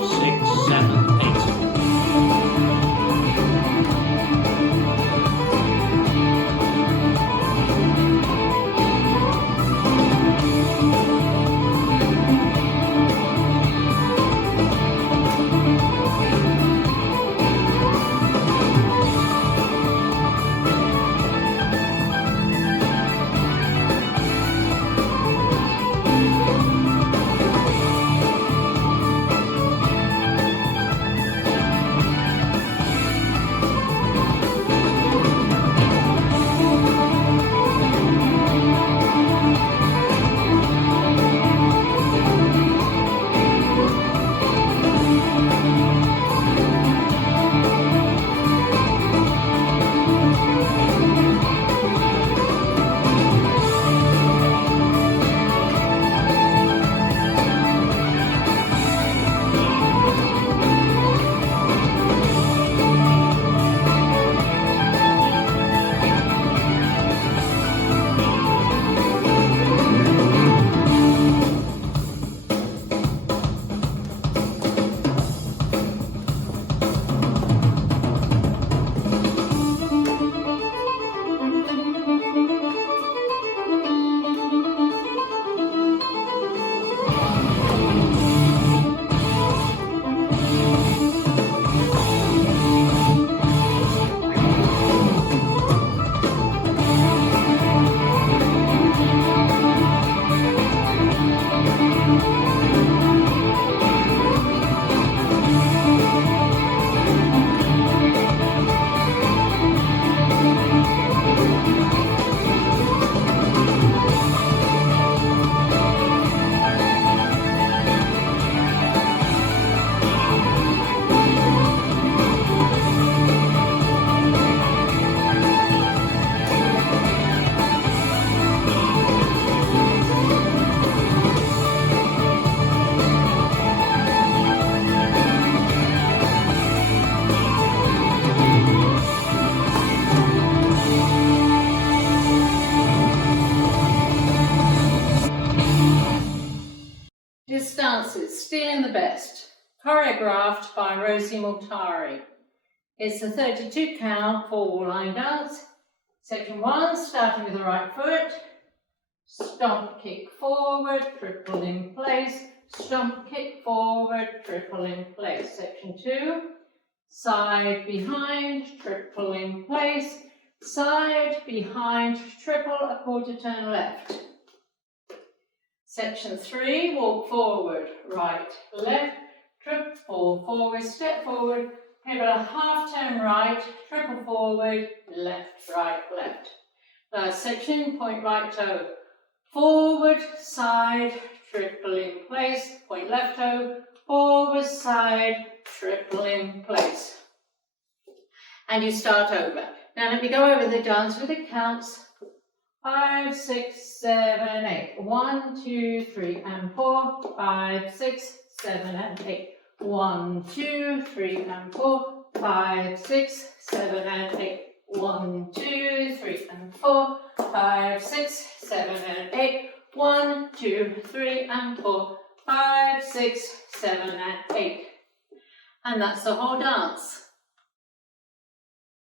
6, 7, 8. This dance is Stealing the Best, choreographed by Rosie Multari. It's a 32 count 4 line dance. Section 1, starting with the right foot. Stomp, kick forward, triple in place. Stomp, kick forward, triple in place. Section 2, side, behind, triple in place. Side, behind, triple, a quarter turn left. Section 3, walk forward, right, left, triple forward, step forward, pivot a half turn right, triple forward, left, right, left. Last section, point right toe, forward, side, triple in place, point left toe, forward, side, triple in place. And you start over. Now let me go over the dance with the counts. 5, 6, 7, 8. 1, 2, 3, and 4. 5, 6, 7, and 8. 1, 2, 3, and 4. 5, 6, 7, and 8. 1, 2, 3, and 4. 5, 6, 7, and 8. 1, 2, 3, and 4. 5, 6, 7, and 8. And that's the whole dance.